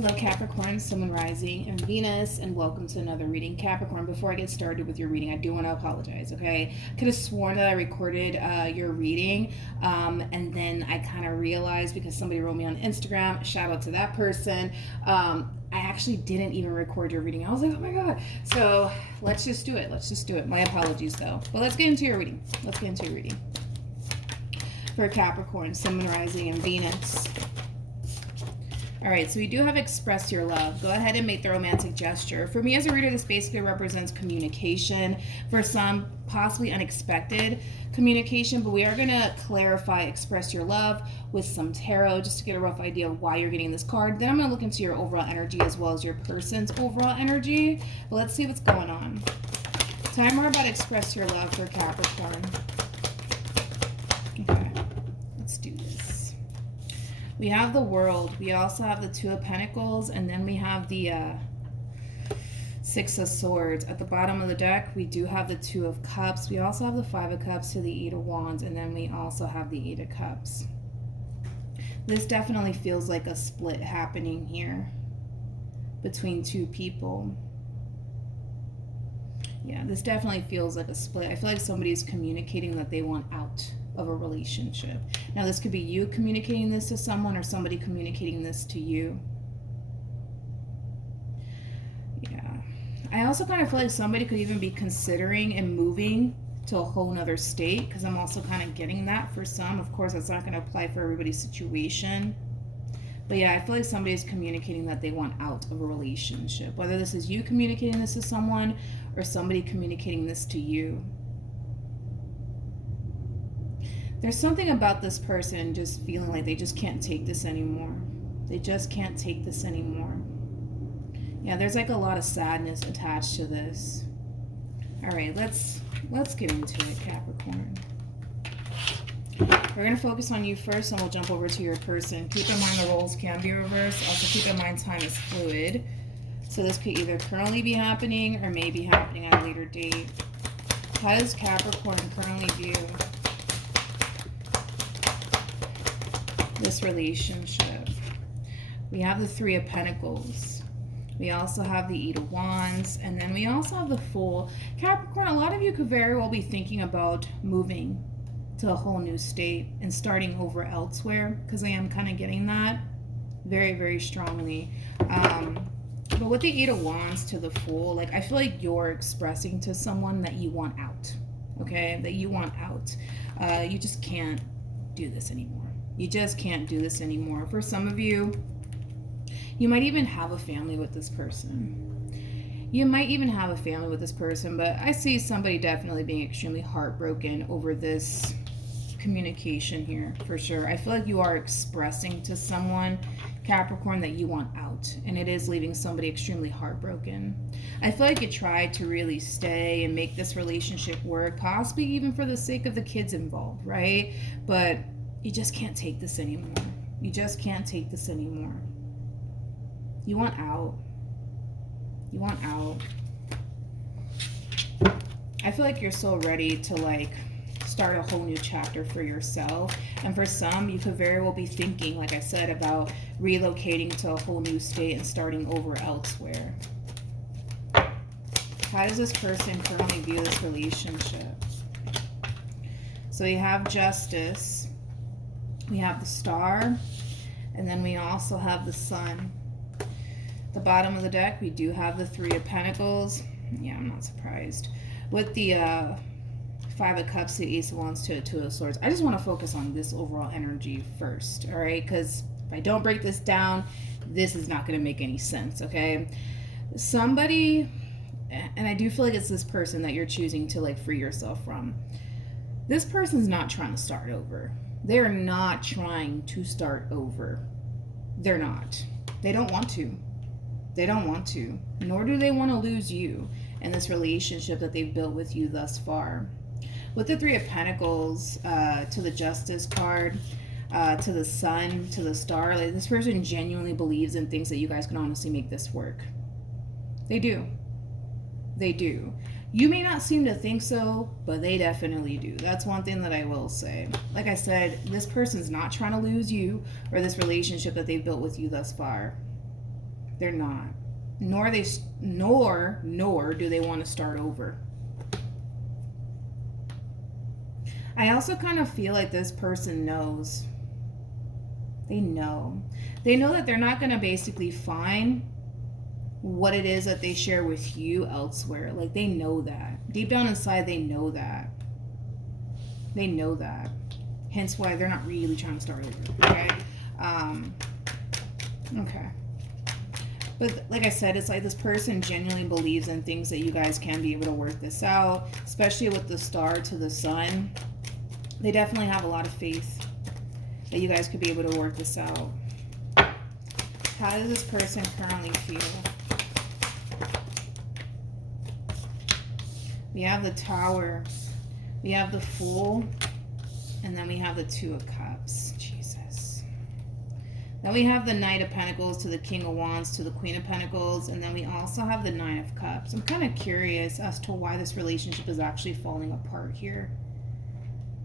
Hello Capricorn, Sun, Moon, Rising, and Venus, and welcome to another reading. Capricorn, before I get started with your reading, I do want to apologize, okay? I could have sworn that I recorded your reading, and then I kind of realized because somebody wrote me on Instagram, shout out to that person, I actually didn't even record your reading. I was like, oh my god. So let's just do it. My apologies though. But let's get into your reading. For Capricorn, Sun, Moon, Rising, and Venus. All right, so we do have express your love. Go ahead and make the romantic gesture. For me as a reader, this basically represents communication. For some, possibly unexpected communication, but we are going to clarify express your love with some tarot just to get a rough idea of why you're getting this card. Then I'm going to look into your overall energy as well as your person's overall energy. But let's see what's going on. Tell me more about express your love for Capricorn. Okay, let's do this. We have the World. We also have the Two of Pentacles, and then we have the Six of Swords. At the bottom of the deck, we do have the Two of Cups. We also have the Five of Cups to the Eight of Wands, and then we also have the Eight of Cups. This definitely feels like a split happening here between two people. Yeah, this definitely feels like a split. I feel like somebody's communicating that they want out of a relationship. Now, this could be you communicating this to someone or somebody communicating this to you. Yeah. I also kind of feel like somebody could even be considering and moving to a whole nother state, because I'm also kind of getting that for some. Of course, that's not going to apply for everybody's situation. But yeah, I feel like somebody's communicating that they want out of a relationship. Whether this is you communicating this to someone or somebody communicating this to you. There's something about this person just feeling like they just can't take this anymore. They just can't take this anymore. Yeah, there's like a lot of sadness attached to this. All right, let's get into it, Capricorn. We're going to focus on you first, and we'll jump over to your person. Keep in mind the roles can be reversed. Also keep in mind time is fluid. So this could either currently be happening or may be happening at a later date. How does Capricorn currently view this relationship? We have the Three of Pentacles. We also have the Eight of Wands, and then we also have the Fool. Capricorn, a lot of you could very well be thinking about moving to a whole new state and starting over elsewhere, because I am kind of getting that very, very strongly. But with the Eight of Wands to the Fool, like, I feel like you're expressing to someone that you want out, okay? That you want out. You just can't do this anymore. You just can't do this anymore. For some of you, you might even have a family with this person. But I see somebody definitely being extremely heartbroken over this communication here, for sure. I feel like you are expressing to someone, Capricorn, that you want out, and it is leaving somebody extremely heartbroken. I feel like you tried to really stay and make this relationship work, possibly even for the sake of the kids involved, right? But you just can't take this anymore. You just can't take this anymore. You want out. You want out. I feel like you're so ready to, like, start a whole new chapter for yourself. And for some, you could very well be thinking, like I said, about relocating to a whole new state and starting over elsewhere. How does this person currently view this relationship? So we have Justice. We have the Star. And then we also have the Sun. The bottom of the deck, we do have the Three of Pentacles. Yeah, I'm not surprised. With the Five of Cups, the Ace of Wands to the Two of Swords. I just want to focus on this overall energy first, all right? Because if I don't break this down, this is not going to make any sense, okay? Somebody, and I do feel like it's this person that you're choosing to, like, free yourself from. This person's not trying to start over. They're not trying to start over. They're not. They don't want to. They don't want to. Nor do they want to lose you and this relationship that they've built with you thus far. With the Three of Pentacles to the Justice card, to the Sun, to the Star, like, this person genuinely believes and thinks that you guys can honestly make this work. They do. They do. You may not seem to think so, but they definitely do. That's one thing that I will say. Like I said, this person's not trying to lose you or this relationship that they've built with you thus far. They're not. Nor do they want to start over. I also kind of feel like this person knows. They know. They know that they're not going to basically find what it is that they share with you elsewhere. Like, they know that. Deep down inside, they know that. They know that. Hence why they're not really trying to start over. Okay? Okay. But like I said, it's like this person genuinely believes in things that you guys can be able to work this out, especially with the star to the sun. They definitely have a lot of faith that you guys could be able to work this out. How does this person currently feel? We have the Tower, we have the Fool, and then we have the Two of Cups. Jesus. Then we have the Knight of Pentacles to the King of Wands to the Queen of Pentacles, and then we also have the Nine of Cups. I'm kind of curious as to why this relationship is actually falling apart here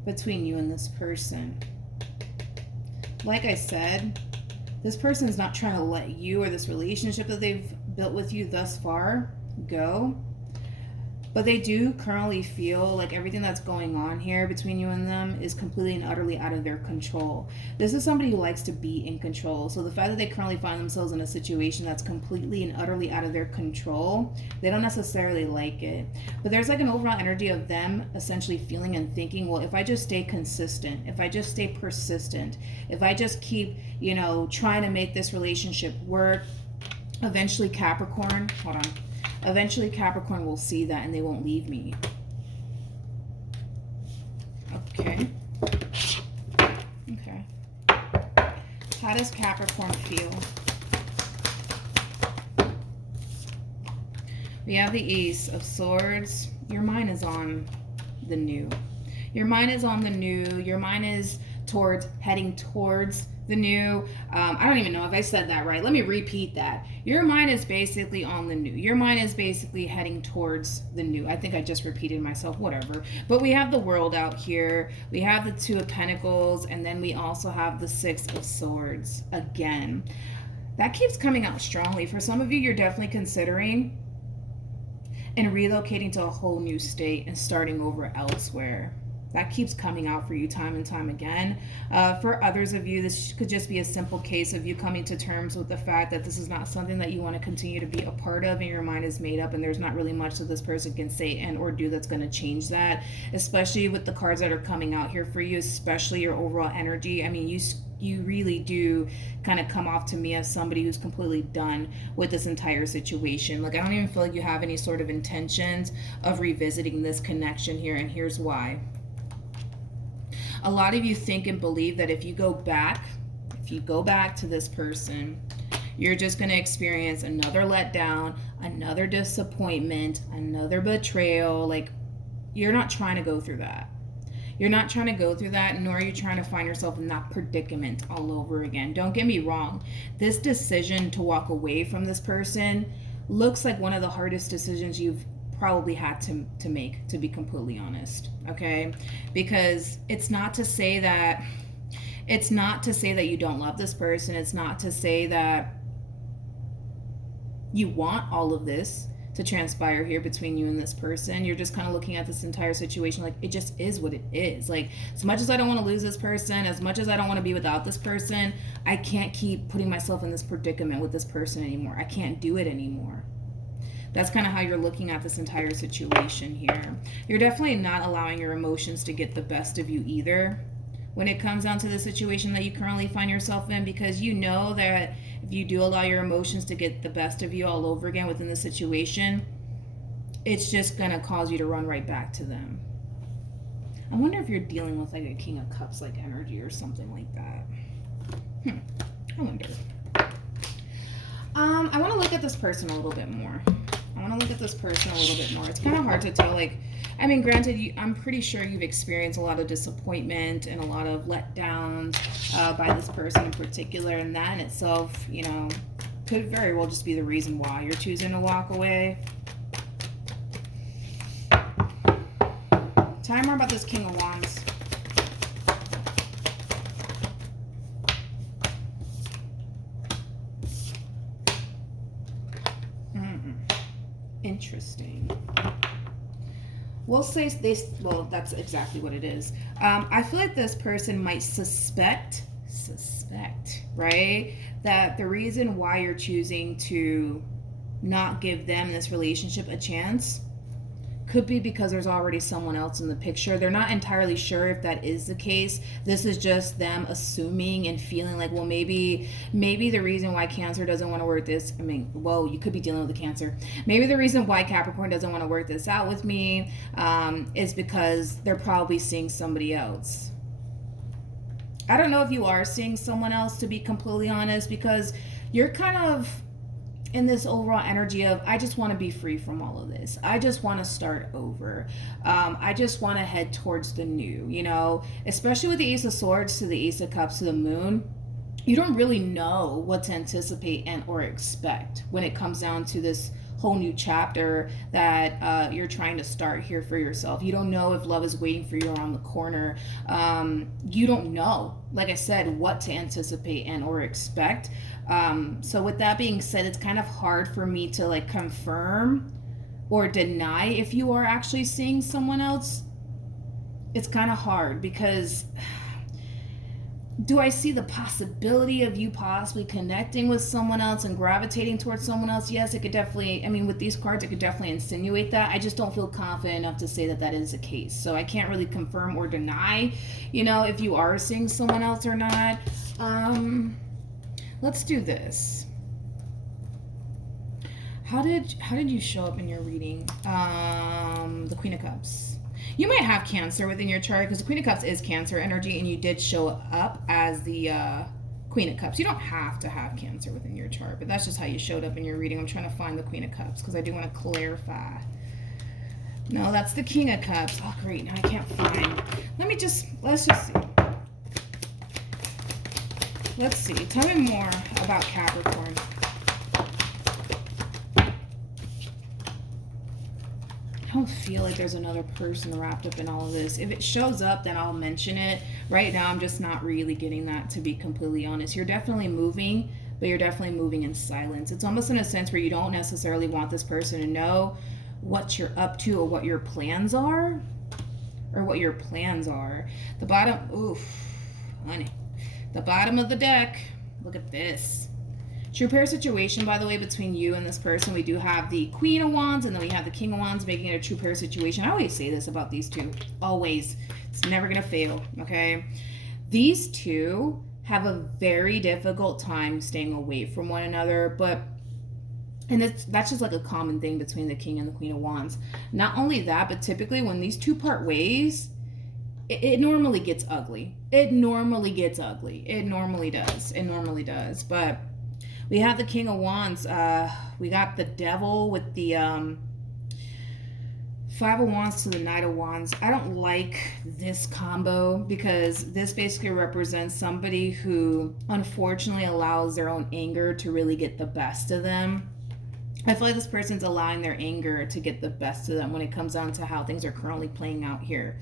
between you and this person. Like I said, this person is not trying to let you or this relationship that they've built with you thus far go. But they do currently feel like everything that's going on here between you and them is completely and utterly out of their control. This is somebody who likes to be in control. So the fact that they currently find themselves in a situation that's completely and utterly out of their control, they don't necessarily like it. But there's like an overall energy of them essentially feeling and thinking, well, if I just stay consistent, if I just stay persistent, if I just keep, you know, trying to make this relationship work, eventually Capricorn, hold on. Eventually Capricorn will see that and they won't leave me. Okay. Okay. How does Capricorn feel? We have the Ace of Swords. Your mind is on the new. Your mind is on the new. Your mind is heading towards the new. I don't even know if I said that right. Let me repeat that. Your mind is basically on the new. Your mind is basically heading towards the new. I think I just repeated myself, whatever. But we have the World out here. We have the Two of Pentacles, and then we also have the Six of Swords again. That keeps coming out strongly. For some of you, you're definitely considering and relocating to a whole new state and starting over elsewhere. That keeps coming out for you time and time again. For others of you, this could just be a simple case of you coming to terms with the fact that this is not something that you want to continue to be a part of, and your mind is made up, and there's not really much that this person can say and or do that's going to change that, especially with the cards that are coming out here for you, especially your overall energy. I mean, you really do kind of come off to me as somebody who's completely done with this entire situation. Like, I don't even feel like you have any sort of intentions of revisiting this connection here, and here's why. A lot of you think and believe that if you go back to this person, you're just going to experience another letdown, another disappointment, another betrayal. Like, you're not trying to go through that. You're not trying to go through that, nor are you trying to find yourself in that predicament all over again. Don't get me wrong. This decision to walk away from this person looks like one of the hardest decisions you've probably had to make, to be completely honest. Okay? Because it's not to say that you don't love this person. It's not to say that you want all of this to transpire here between you and this person. You're just kind of looking at this entire situation like it just is what it is. Like, as much as I don't want to lose this person, as much as I don't want to be without this person, I can't keep putting myself in this predicament with this person anymore. I can't do it anymore. That's kind of how you're looking at this entire situation here. You're definitely not allowing your emotions to get the best of you either when it comes down to the situation that you currently find yourself in, because you know that if you do allow your emotions to get the best of you all over again within the situation, it's just going to cause you to run right back to them. I wonder if you're dealing with like a King of Cups like energy or something like that. I wonder. I want to look at this person a little bit more. It's kind of hard to tell. Like, I mean, granted, I'm pretty sure you've experienced a lot of disappointment and a lot of letdowns by this person in particular, and that in itself, you know, could very well just be the reason why you're choosing to walk away. Tell me more about this King of Wands. Interesting. We'll say this, well, that's exactly what it is. I feel like this person might suspect, right? That the reason why you're choosing to not give them, this relationship, a chance could be because there's already someone else in the picture. They're not entirely sure if that is the case. This is just them assuming and feeling like, well, maybe the reason why Cancer doesn't want to work this, I mean, well, you could be dealing with a Cancer. Maybe the reason why Capricorn doesn't want to work this out with me is because they're probably seeing somebody else. I don't know if you are seeing someone else, to be completely honest, because you're kind of in this overall energy of, I just want to be free from all of this. I just want to start over. I just want to head towards the new, you know, especially with the Ace of Swords to the Ace of Cups to the Moon. You don't really know what to anticipate and or expect when it comes down to this whole new chapter that you're trying to start here for yourself. You don't know if love is waiting for you around the corner. You don't know, like I said, what to anticipate and or expect. So with that being said, it's kind of hard for me to like confirm or deny if you are actually seeing someone else. It's kind of hard because do I see the possibility of you possibly connecting with someone else and gravitating towards someone else? Yes, it could definitely, I mean, with these cards, it could definitely insinuate that. I just don't feel confident enough to say that that is the case. So I can't really confirm or deny, you know, if you are seeing someone else or not. Let's do this. How did you show up in your reading? The Queen of Cups. You might have Cancer within your chart because the Queen of Cups is Cancer energy, and you did show up as the Queen of Cups. You don't have to have Cancer within your chart, but that's just how you showed up in your reading. I'm trying to find the Queen of Cups because I do want to clarify. No, that's the King of Cups. Oh, great. Now I can't find. Let's just see. Let's see. Tell me more about Capricorn. I don't feel like there's another person wrapped up in all of this. If it shows up, then I'll mention it. Right now, I'm just not really getting that, to be completely honest. You're definitely moving, but you're definitely moving in silence. It's almost in a sense where you don't necessarily want this person to know what you're up to or what your plans are. The bottom, oof, honey. The bottom of the deck, look at this. True pair situation, by the way, between you and this person. We do have the Queen of Wands, and then we have the King of Wands, making it a true pair situation. I always say this about these two. Always. It's never going to fail, okay? These two have a very difficult time staying away from one another, and that's just like a common thing between the King and the Queen of Wands. Not only that, but typically when these two part ways, it normally gets ugly. It normally does. But we have the King of Wands. We got the Devil with the Five of Wands to the Knight of Wands. I don't like this combo because this basically represents somebody who unfortunately allows their own anger to really get the best of them. I feel like this person's allowing their anger to get the best of them when it comes down to how things are currently playing out here.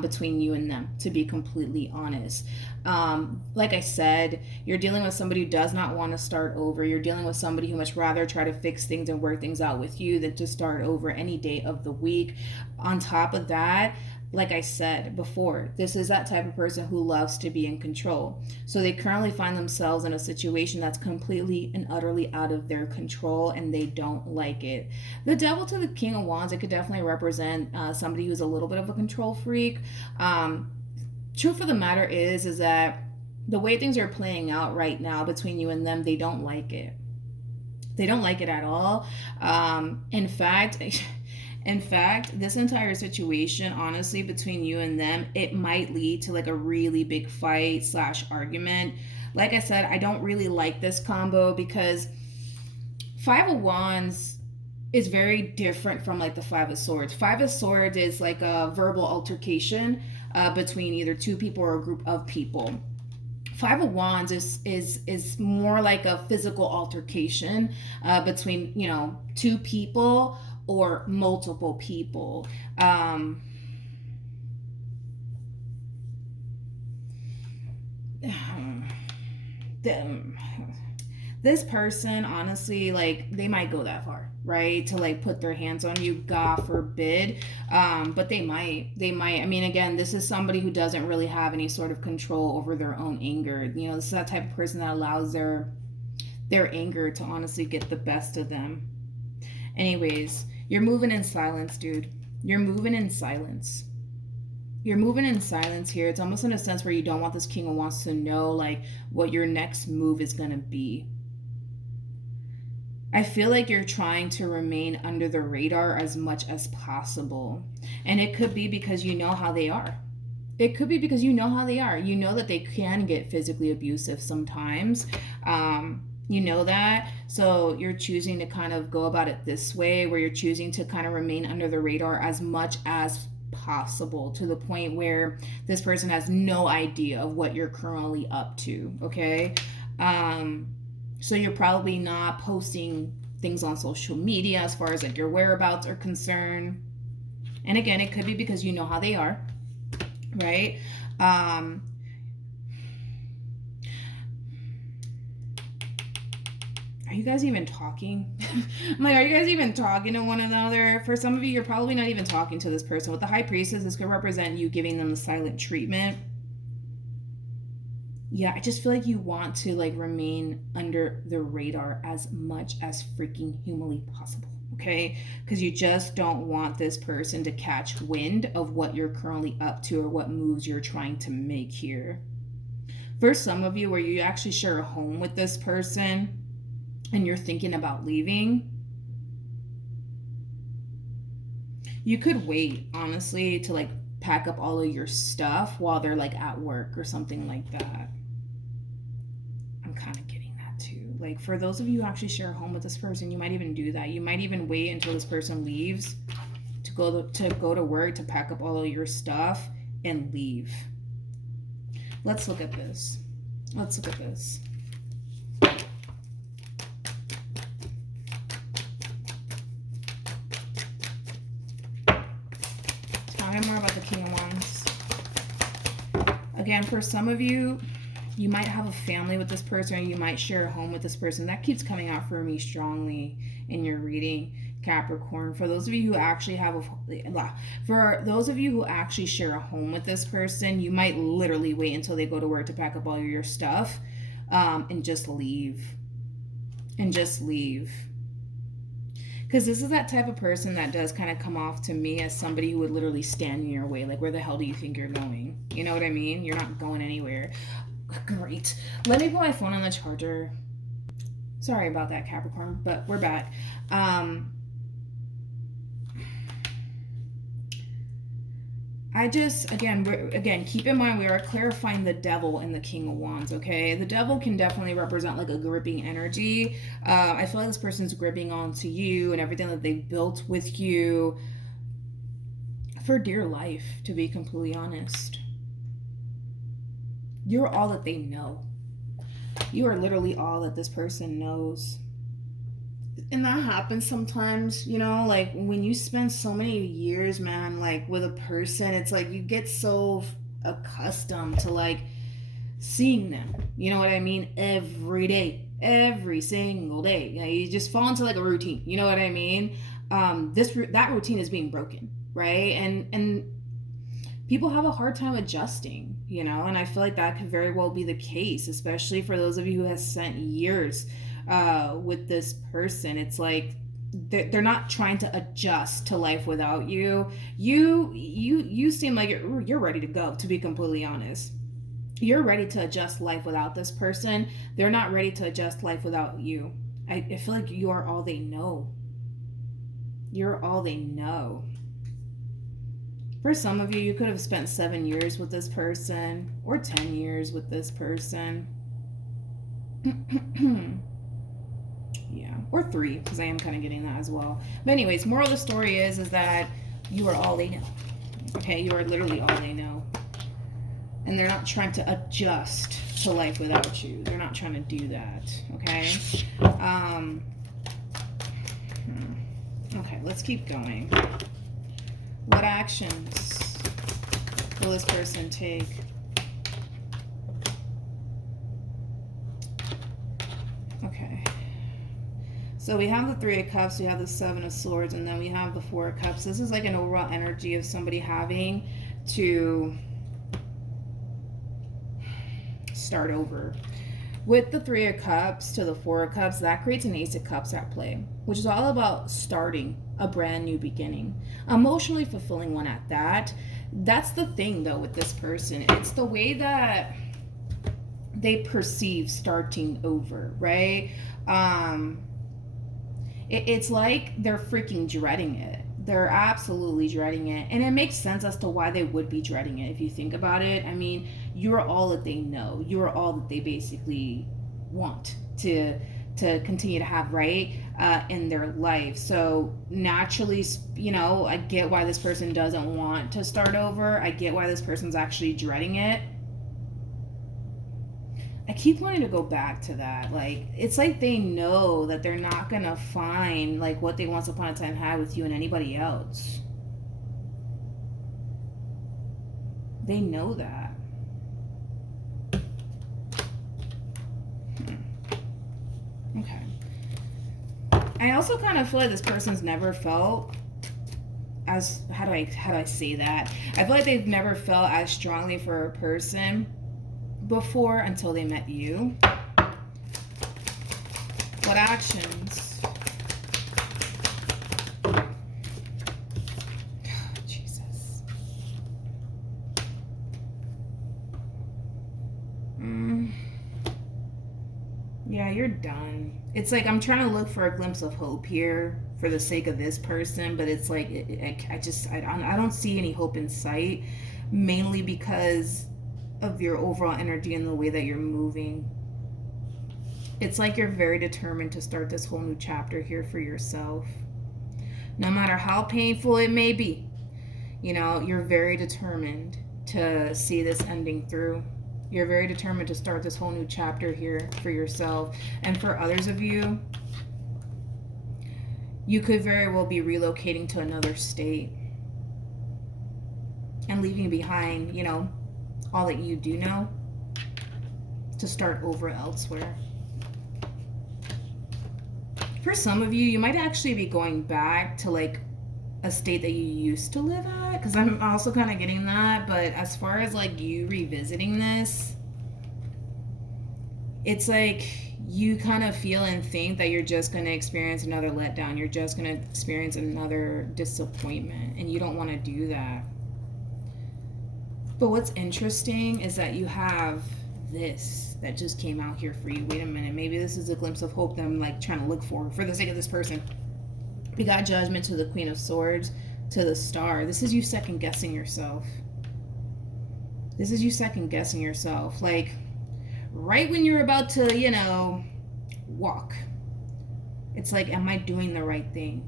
Between you and them, to be completely honest. Like I said, you're dealing with somebody who does not want to start over. You're dealing with somebody who much rather try to fix things and work things out with you than to start over any day of the week. On top of that, like I said before, this is that type of person who loves to be in control. So they currently find themselves in a situation that's completely and utterly out of their control, and they don't like it. The Devil to the King of Wands, it could definitely represent somebody who's a little bit of a control freak. Truth of the matter is that the way things are playing out right now between you and them, they don't like it. They don't like it at all. In fact, this entire situation, honestly, between you and them, it might lead to like a really big fight / argument. Like I said, I don't really like this combo because Five of Wands is very different from like the Five of Swords. Five of Swords is like a verbal altercation between either two people or a group of people. Five of Wands is more like a physical altercation between, you know, two people or multiple people. This person, honestly, like, they might go that far, right? To like put their hands on you, God forbid. But they might. I mean, again, this is somebody who doesn't really have any sort of control over their own anger. You know, this is that type of person that allows their anger to honestly get the best of them. Anyways, you're moving in silence, dude. You're moving in silence. You're moving in silence here. It's almost in a sense where you don't want this King of Wands to know like what your next move is going to be. I feel like you're trying to remain under the radar as much as possible. And it could be because you know how they are. It could be because you know how they are. You know that they can get physically abusive sometimes. You know that. So you're choosing to kind of go about it this way, where you're choosing to kind of remain under the radar as much as possible, to the point where this person has no idea of what you're currently up to. Okay. So you're probably not posting things on social media as far as like your whereabouts are concerned. And again, it could be because you know how they are, right? Are you guys even talking? I'm like, are you guys even talking to one another? For some of you, you're probably not even talking to this person. With the High Priestess, this could represent you giving them the silent treatment. Yeah, I just feel like you want to like remain under the radar as much as freaking humanly possible, okay? Because you just don't want this person to catch wind of what you're currently up to or what moves you're trying to make here. For some of you, where you actually share a home with this person and you're thinking about leaving, you could wait, honestly, to like pack up all of your stuff while they're like at work or something like that. I'm kind of getting that too. Like, for those of you who actually share a home with this person, you might even do that. You might even wait until this person leaves to go to work, to pack up all of your stuff and leave. Let's look at this. Let's look at this. Tell me more about the King of Wands. Again, for some of you, you might have a family with this person, or you might share a home with this person. That keeps coming out for me strongly in your reading, Capricorn. For those of you who actually share a home with this person, you might literally wait until they go to work to pack up all of your stuff, and just leave. Because this is that type of person that does kind of come off to me as somebody who would literally stand in your way. Like, where the hell do you think you're going? You know what I mean? You're not going anywhere. Great. Let me put my phone on the charger. Sorry about that, Capricorn, but we're back. Again, keep in mind we are clarifying the Devil and the King of Wands, okay? The Devil can definitely represent like a gripping energy. I feel like this person's gripping onto you and everything that they've built with you for dear life, to be completely honest. You're all that they know. You are literally all that this person knows. And that happens sometimes, you know, like when you spend so many years, man, like with a person, it's like you get so accustomed to like seeing them, you know what I mean, every day, every single day. You know, you just fall into like a routine, you know what I mean? That routine is being broken, right? And people have a hard time adjusting, you know, and I feel like that could very well be the case, especially for those of you who have spent years with this person. It's like they're not trying to adjust to life without you. You seem like you're ready to go, to be completely honest. You're ready to adjust life without this person. They're not ready to adjust life without you. I feel like you are all they know. You're all they know. For some of you, you could have spent 7 years with this person, or 10 years with this person. Yeah, or 3, because I am kind of getting that as well. But anyways, moral of the story is that you are all they know. Okay, you are literally all they know. And they're not trying to adjust to life without you. They're not trying to do that, okay? Okay, let's keep going. What actions will this person take? Okay. So we have the Three of Cups, we have the Seven of Swords, and then we have the Four of Cups. This is like an overall energy of somebody having to start over. With the Three of Cups to the Four of Cups, that creates an Ace of Cups at play, which is all about starting a brand new beginning. Emotionally fulfilling one at that. That's the thing, though, with this person. It's the way that they perceive starting over, right? It's like they're freaking dreading it. They're absolutely dreading it. And it makes sense as to why they would be dreading it if you think about it. I mean, you're all that they know. You're all that they basically want to continue to have, right, in their life. So naturally, you know, I get why this person doesn't want to start over. I get why this person's actually dreading it. I keep wanting to go back to that. Like, it's like they know that they're not gonna find like what they once upon a time had with you and anybody else. They know that. Okay. I also kind of feel like this person's never felt as, how do I say that? I feel like they've never felt as strongly for a person before until they met you. What actions? Jesus. Yeah, you're done. It's like I'm trying to look for a glimpse of hope here for the sake of this person, but it's like I don't see any hope in sight, mainly because of your overall energy and the way that you're moving. It's like you're very determined to start this whole new chapter here for yourself. No matter how painful it may be, you know, you're very determined to see this ending through. You're very determined to start this whole new chapter here for yourself. And for others of you, you could very well be relocating to another state and leaving behind, you know, all that you do know to start over elsewhere. For some of you, you might actually be going back to like a state that you used to live at, because I'm also kind of getting that. But as far as like you revisiting this, it's like you kind of feel and think that you're just going to experience another letdown. You're just going to experience another disappointment, and you don't want to do that. But what's interesting is that you have this that just came out here for you. Wait a minute, maybe this is a glimpse of hope that I'm like trying to look for the sake of this person. We got Judgment to the Queen of Swords to the Star. This is you second guessing yourself. This is you second guessing yourself. Like right when you're about to, you know, walk. It's like, am I doing the right thing?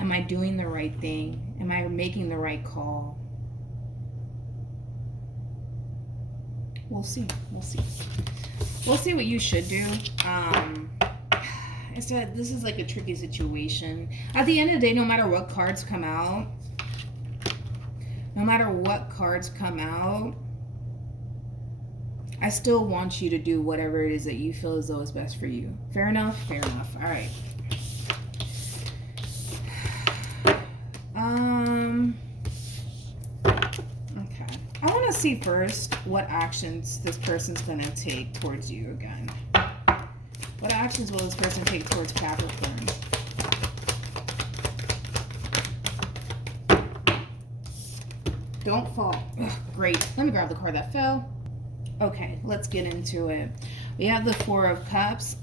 Am I doing the right thing? Am I making the right call? We'll see. We'll see. We'll see what you should do. This is like a tricky situation. At the end of the day, no matter what cards come out, I still want you to do whatever it is that you feel as though is best for you. Fair enough? Fair enough. All right. Okay. I want to see first what actions this person's going to take towards you again. What actions will this person take towards Capricorn? Don't fall. Ugh, great. Let me grab the card that fell. Okay, let's get into it. We have the Four of Cups.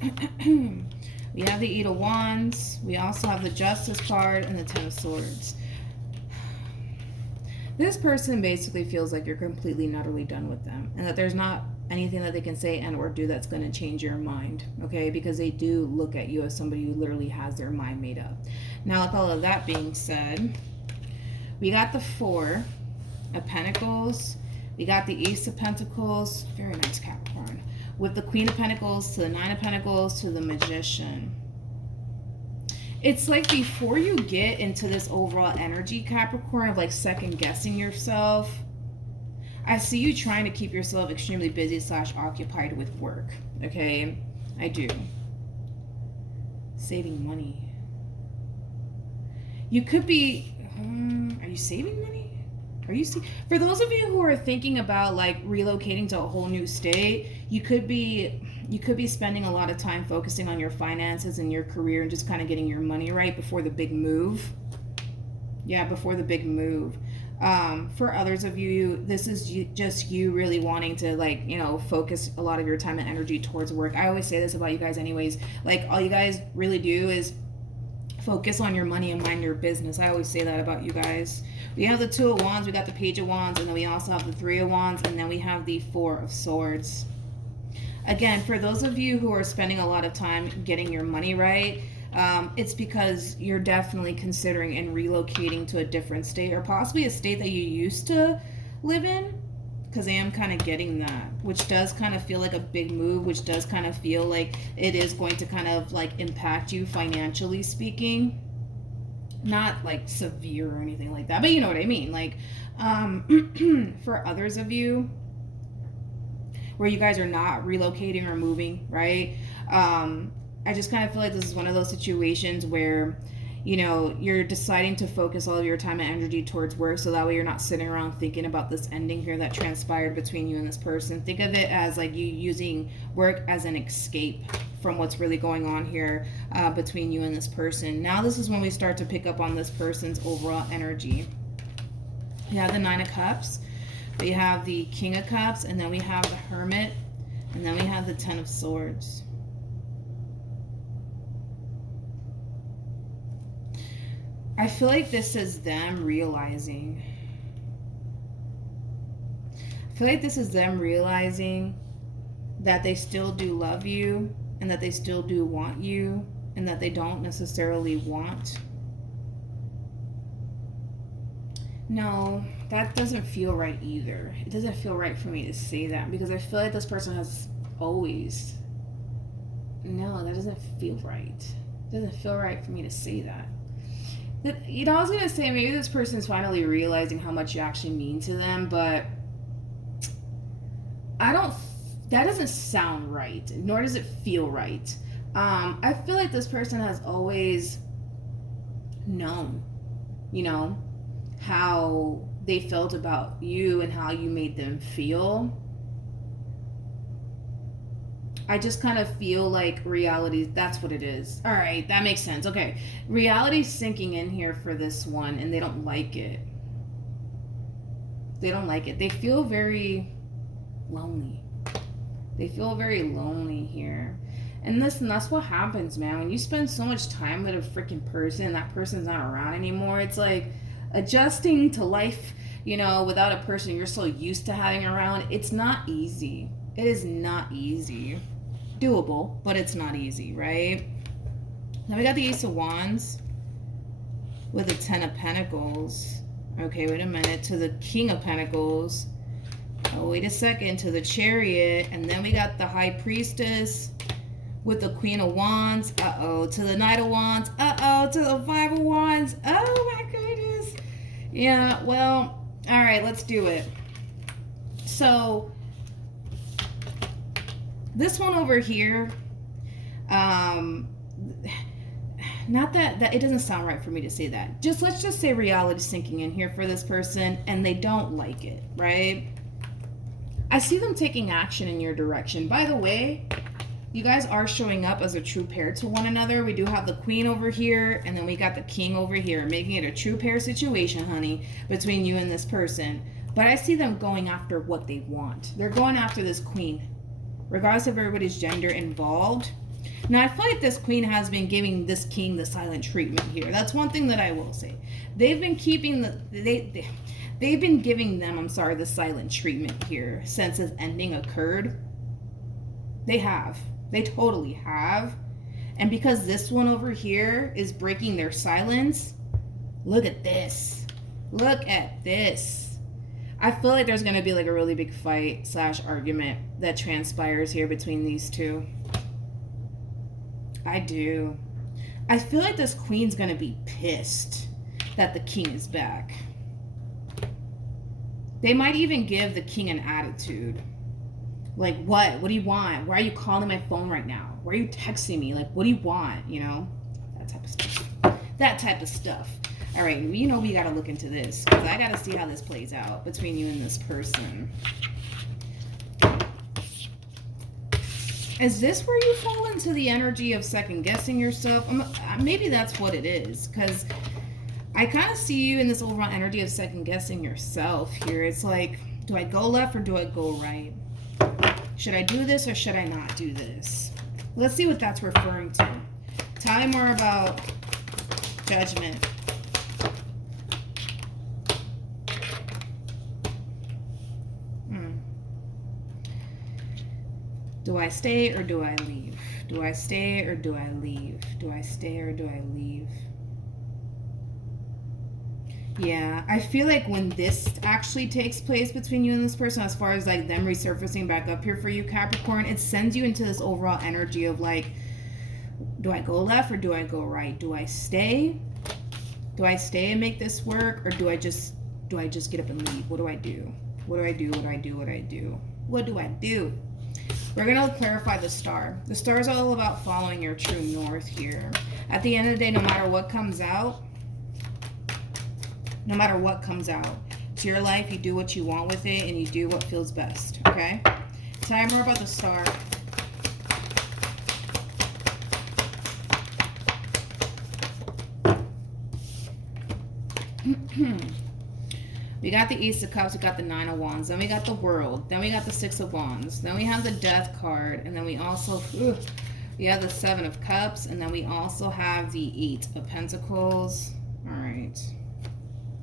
We have the Eight of Wands. We also have the Justice card and the Ten of Swords. This person basically feels like you're completely and utterly done with them, and that there's not anything that they can say and or do that's going to change your mind, okay? Because they do look at you as somebody who literally has their mind made up. Now, with all of that being said, we got the Four of Pentacles. We got the Ace of Pentacles. Very nice, Capricorn. With the Queen of Pentacles to the Nine of Pentacles to the Magician. It's like before you get into this overall energy, Capricorn, of like second guessing yourself, I see you trying to keep yourself extremely busy / occupied with work. Okay, I do. Saving money. You could be, are you saving money? For those of you who are thinking about like relocating to a whole new state, you could be spending a lot of time focusing on your finances and your career and just kind of getting your money right before the big move. Yeah, before the big move. For others of you, this is just you really wanting to, like, you know, focus a lot of your time and energy towards work. I always say this about you guys anyways. Like, all you guys really do is focus on your money and mind your business. I always say that about you guys. We have the Two of Wands, we got the Page of Wands, and then we also have the Three of Wands, and then we have the Four of Swords. Again, for those of you who are spending a lot of time getting your money right, it's because you're definitely considering and relocating to a different state, or possibly a state that you used to live in, because I am kind of getting that, which does kind of feel like a big move, which does kind of feel like it is going to kind of like impact you financially speaking. Not like severe or anything like that, but you know what I mean. Like, for others of you where you guys are not relocating or moving, right? I just kind of feel like this is one of those situations where, you know, you're deciding to focus all of your time and energy towards work, so that way you're not sitting around thinking about this ending here that transpired between you and this person. Think of it as like you using work as an escape from what's really going on here between you and this person. Now this is when we start to pick up on this person's overall energy. You have the Nine of Cups, we have the King of Cups, and then we have the Hermit, and then we have the Ten of Swords. I feel like this is them realizing. I feel like this is them realizing that they still do love you, and that they still do want you, and that they don't necessarily want. No, that doesn't feel right either. It doesn't feel right for me to say that, because I feel like this person has always... No, that doesn't feel right. It doesn't feel right for me to say that. You know, I was going to say maybe this person's finally realizing how much you actually mean to them, but that doesn't sound right, nor does it feel right. I feel like this person has always known, you know, how they felt about you and how you made them feel. I just kind of feel like reality, that's what it is. All right, that makes sense. Okay, reality's sinking in here for this one, and they don't like it. They don't like it. They feel very lonely. They feel very lonely here. And listen, that's what happens, man. When you spend so much time with a freaking person and that person's not around anymore, it's like adjusting to life, you know, without a person you're so used to having around. It's not easy. It is not easy. Doable, but it's not easy, right? Now we got the Ace of Wands with the Ten of Pentacles. Okay, wait a minute. To the King of Pentacles. Oh, wait a second. To the Chariot. And then we got the High Priestess with the Queen of Wands. Uh-oh. To the Knight of Wands. Uh-oh. To the Five of Wands. Oh, my goodness. Yeah, well, all right, let's do it. So... this one over here, not that it doesn't sound right for me to say that. Let's just say reality sinking in here for this person, and they don't like it, right? I see them taking action in your direction. By the way, you guys are showing up as a true pair to one another. We do have the Queen over here, and then we got the King over here, making it a true pair situation, honey, between you and this person. But I see them going after what they want. They're going after this Queen, regardless of everybody's gender involved. Now, I feel like this Queen has been giving this King the silent treatment here. That's one thing that I will say. They've been keeping they've been giving them, the silent treatment here since this ending occurred. They have. They totally have. And because this one over here is breaking their silence, look at this. Look at this. I feel like there's going to be like a really big fight / argument that transpires here between these two. I do. I feel like this Queen's going to be pissed that the King is back. They might even give the King an attitude. Like, what? What do you want? Why are you calling my phone right now? Why are you texting me? Like, what do you want? You know, that type of stuff. That type of stuff. All right, you know we got to look into this because I got to see how this plays out between you and this person. Is this where you fall into the energy of second guessing yourself? Maybe that's what it is, because I kind of see you in this overall energy of second guessing yourself here. It's like, do I go left or do I go right? Should I do this or should I not do this? Let's see what that's referring to. Tell me more about Judgment. Do I stay or do I leave? Do I stay or do I leave? Do I stay or do I leave? Yeah, I feel like when this actually takes place between you and this person, as far as like them resurfacing back up here for you, Capricorn, it sends you into this overall energy of like, do I go left or do I go right? Do I stay? Do I stay and make this work, or do I just get up and leave? What do I do? What do I do? What do I do? What do I do? What do I do? We're going to clarify the star. The star is all about following your true north here. At the end of the day, no matter what comes out to your life, you do what you want with it and you do what feels best, okay? Tell me more about the star. We got the Ace of Cups, we got the Nine of Wands, then we got the World, then we got the Six of Wands, then we have the Death card, and then we also, we have the Seven of Cups, and then we also have the Eight of Pentacles. All right.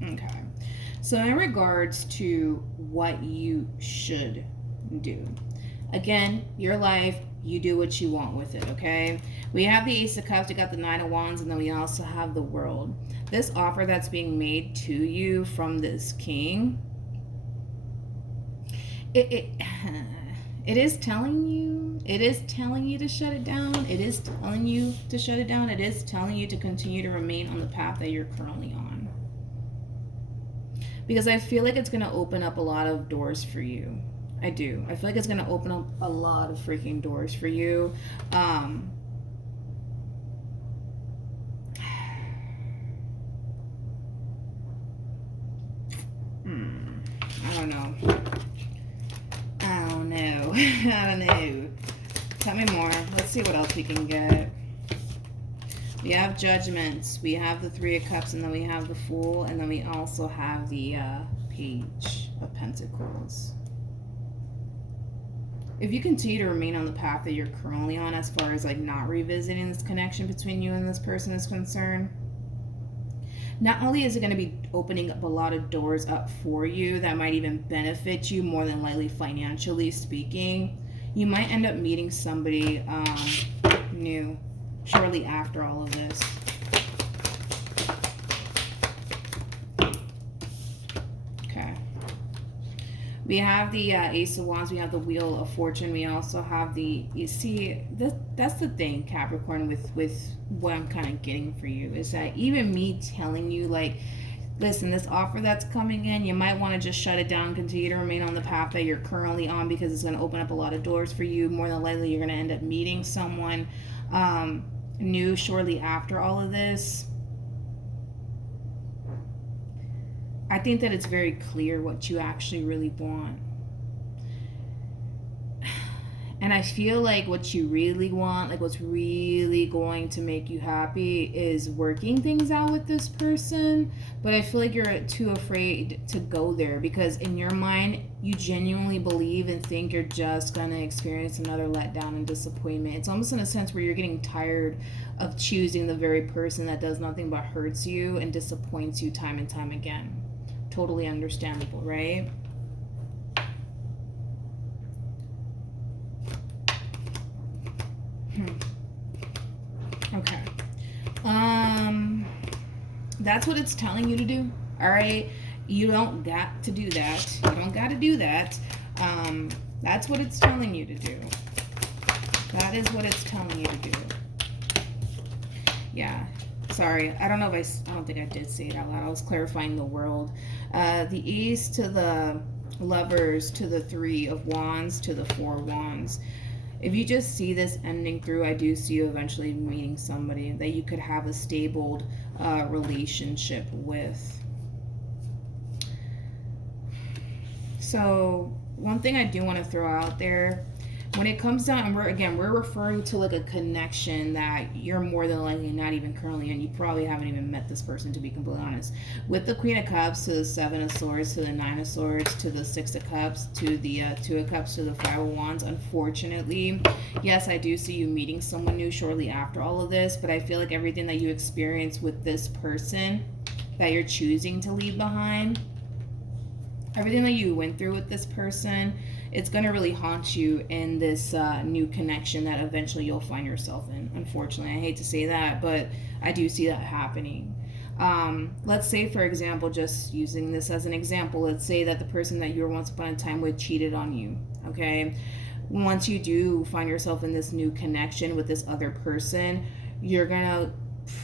Okay. So in regards to what you should do, again, your life, you do what you want with it, okay? We have the Ace of Cups, we got the Nine of Wands, and then we also have the World. This offer that's being made to you from this king, it is telling you to shut it down. It is telling you to shut it down. It is telling you to continue to remain on the path that you're currently on. Because I feel like it's going to open up a lot of doors for you. I do. I feel like it's going to open up a lot of freaking doors for you. I don't know. Tell me more. Let's see what else we can get. We have Judgments. We have the Three of Cups, and then we have the Fool, and then we also have the Page of Pentacles. If you continue to remain on the path that you're currently on, as far as like not revisiting this connection between you and this person is concerned, not only is it going to be opening up a lot of doors up for you that might even benefit you more than likely financially speaking, you might end up meeting somebody new shortly after all of this. Okay. We have the Ace of Wands, we have the Wheel of Fortune, we also have the, you see, that's the thing, Capricorn, with what I'm kind of getting for you, is that even me telling you, like, listen, this offer that's coming in, you might want to just shut it down, continue to remain on the path that you're currently on, because it's going to open up a lot of doors for you. More than likely, you're going to end up meeting someone new shortly after all of this. I think that it's very clear what you actually really want. And I feel like what you really want, like what's really going to make you happy, is working things out with this person. But I feel like you're too afraid to go there, because in your mind, you genuinely believe and think you're just going to experience another letdown and disappointment. It's almost in a sense where you're getting tired of choosing the very person that does nothing but hurts you and disappoints you time and time again. Totally understandable, right? Okay. That's what it's telling you to do. All right. You don't got to do that. You don't got to do that. That's what it's telling you to do. That is what it's telling you to do. Yeah. Sorry. I don't know if I don't think I did say it out loud. I was clarifying the World. The Ace to the Lovers, to the Three of Wands, to the Four of Wands. if you just see this ending through, I do see you eventually meeting somebody that you could have a stable relationship with. So one thing I do want to throw out there, when it comes down, and we're referring to like a connection that you're more than likely not even currently in. You probably haven't even met this person, to be completely honest. With the Queen of Cups to the Seven of Swords to the Nine of Swords to the Six of Cups to the Two of Cups to the Five of Wands, unfortunately, yes, I do see you meeting someone new shortly after all of this, but I feel like everything that you experience with this person that you're choosing to leave behind, everything that you went through with this person, it's going to really haunt you in this new connection that eventually you'll find yourself in. Unfortunately, I hate to say that, but I do see that happening. Let's say, for example, just using this as an example, let's say that the person that you were once upon a time with cheated on you, okay? Once you do find yourself in this new connection with this other person, you're going to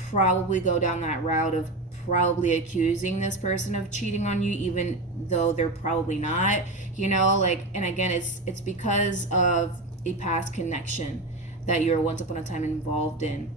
probably go down that route of probably accusing this person of cheating on you, even though they're probably not, like, and again, it's because of a past connection that you're once upon a time involved in,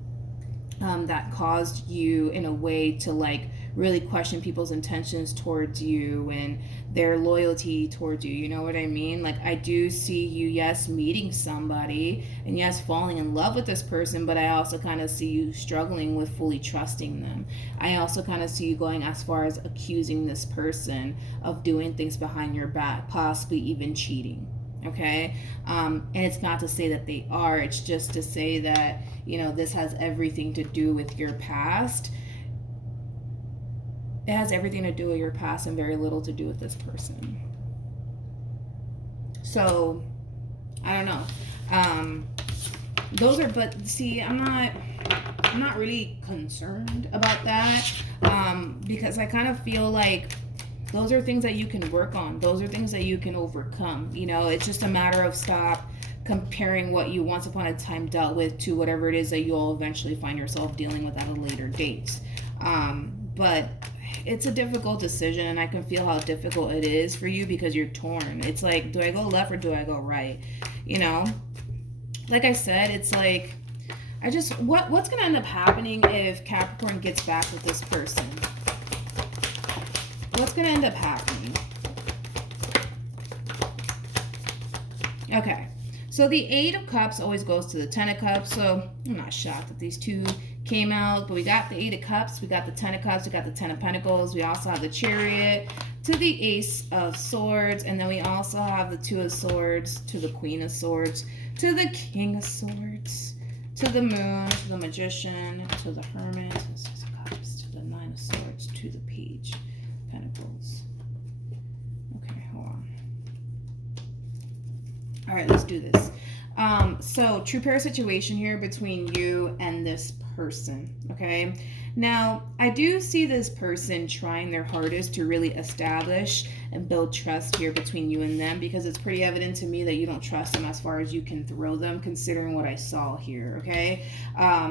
that caused you in a way to like really question people's intentions towards you and their loyalty towards you. You know what I mean? Like, I do see you, yes, meeting somebody and yes, falling in love with this person, but I also kind of see you struggling with fully trusting them. I also kind of see you going as far as accusing this person of doing things behind your back, possibly even cheating. Okay, and it's not to say that they are, it's just to say that this has everything to do with your past. It has everything to do with your past and very little to do with this person. So I don't know, those are, but see, I'm not really concerned about that, because I kind of feel like those are things that you can work on. Those are things that you can overcome. It's just a matter of stop comparing what you once upon a time dealt with to whatever it is that you'll eventually find yourself dealing with at a later date. But it's a difficult decision, and I can feel how difficult it is for you because you're torn. It's like, do I go left or do I go right? Like I said, it's like, what's going to end up happening if Capricorn gets back with this person? What's going to end up happening? Okay, so the Eight of Cups always goes to the Ten of Cups, so I'm not shocked that these two came out, but we got the Eight of Cups, we got the Ten of Cups, we got the Ten of Pentacles, we also have the Chariot to the Ace of Swords, and then we also have the Two of Swords to the Queen of Swords to the King of Swords to the Moon to the Magician to the Hermit to the Six of Cups to the Nine of Swords to the Page Pentacles. Okay, hold on. All right, let's do this. So true pair situation here between you and this person, okay? Now, I do see this person trying their hardest to really establish and build trust here between you and them, because it's pretty evident to me that you don't trust them as far as you can throw them, considering what I saw here, okay?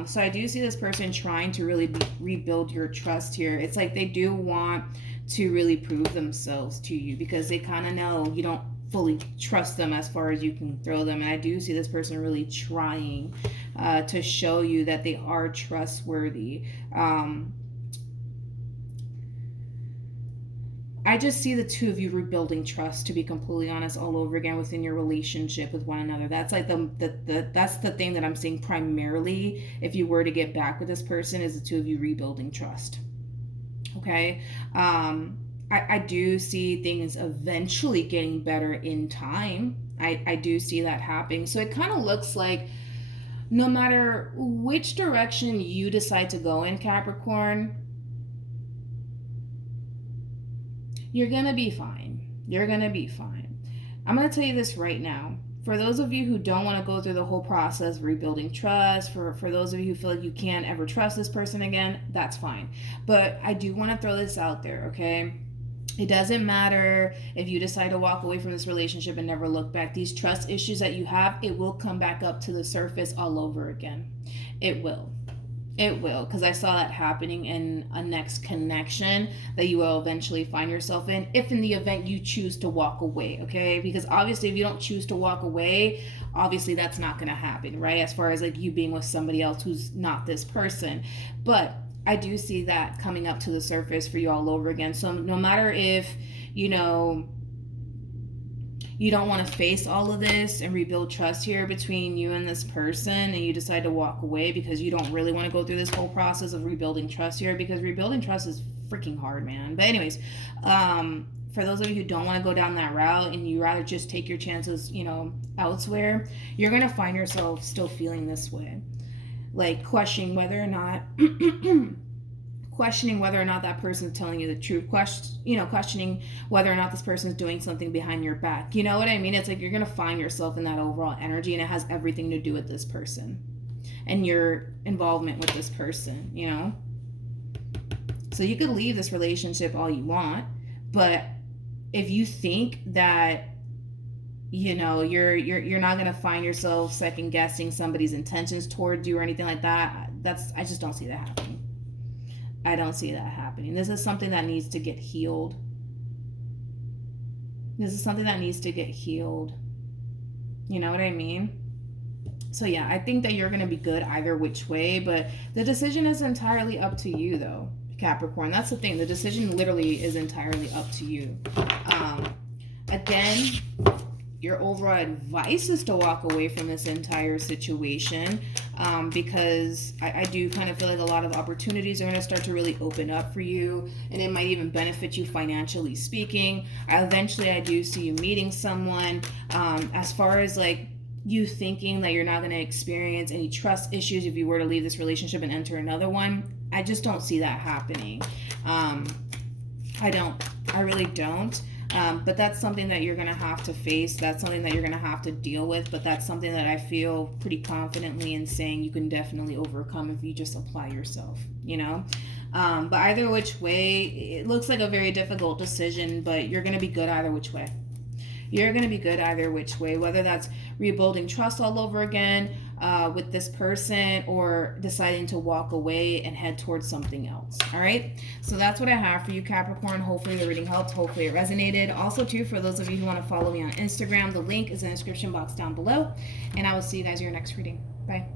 So I do see this person trying to really rebuild your trust here. It's like they do want to really prove themselves to you because they kind of know you don't fully trust them as far as you can throw them. And I do see this person really trying to show you that they are trustworthy. I just see the two of you rebuilding trust, to be completely honest, all over again within your relationship with one another. That's like that's the thing that I'm seeing primarily. If you were to get back with this person, is the two of you rebuilding trust. Okay. I do see things eventually getting better in time. I do see that happening. So it kind of looks like no matter which direction you decide to go in, Capricorn, you're going to be fine. You're going to be fine. I'm going to tell you this right now. For those of you who don't want to go through the whole process of rebuilding trust, for those of you who feel like you can't ever trust this person again, that's fine. But I do want to throw this out there, okay? It doesn't matter if you decide to walk away from this relationship and never look back. These trust issues that you have, it will come back up to the surface all over again. It will. It will, because I saw that happening in a next connection that you will eventually find yourself in, if in the event you choose to walk away, okay? Because obviously, if you don't choose to walk away, obviously that's not going to happen, right? As far as like you being with somebody else who's not this person. But I do see that coming up to the surface for you all over again. So no matter if, you know, you don't want to face all of this and rebuild trust here between you and this person, and you decide to walk away because you don't really want to go through this whole process of rebuilding trust here, because rebuilding trust is freaking hard, man. But anyways, for those of you who don't want to go down that route and you rather just take your chances, you know, elsewhere, you're going to find yourself still feeling this way, like questioning whether or not questioning whether or not that person's telling you the truth, questioning whether or not this person's doing something behind your back. You know what I mean? It's like you're going to find yourself in that overall energy, and it has everything to do with this person and your involvement with this person, you know? So you could leave this relationship all you want, but if you think that, you know, you're not going to find yourself second guessing somebody's intentions towards you or anything like that, I just don't see that happening. I don't see that happening. This is something that needs to get healed. This is something that needs to get healed. You know what I mean? So yeah, I think that you're going to be good either which way, but the decision is entirely up to you though, Capricorn. That's the thing. The decision literally is entirely up to you. Again, your overall advice is to walk away from this entire situation, because I do kind of feel like a lot of opportunities are going to start to really open up for you, and it might even benefit you financially speaking. Eventually, I do see you meeting someone. As far as like you thinking that you're not going to experience any trust issues if you were to leave this relationship and enter another one, I just don't see that happening. I really don't. But that's something that you're going to have to face. That's something that you're going to have to deal with. But that's something that I feel pretty confidently in saying you can definitely overcome if you just apply yourself, you know? But either which way, it looks like a very difficult decision, but you're going to be good either which way. You're going to be good either which way, whether that's rebuilding trust all over again with this person, or deciding to walk away and head towards something else. All right. So that's what I have for you, Capricorn. Hopefully the reading helped. Hopefully it resonated. Also, too, for those of you who want to follow me on Instagram, the link is in the description box down below. And I will see you guys in your next reading. Bye.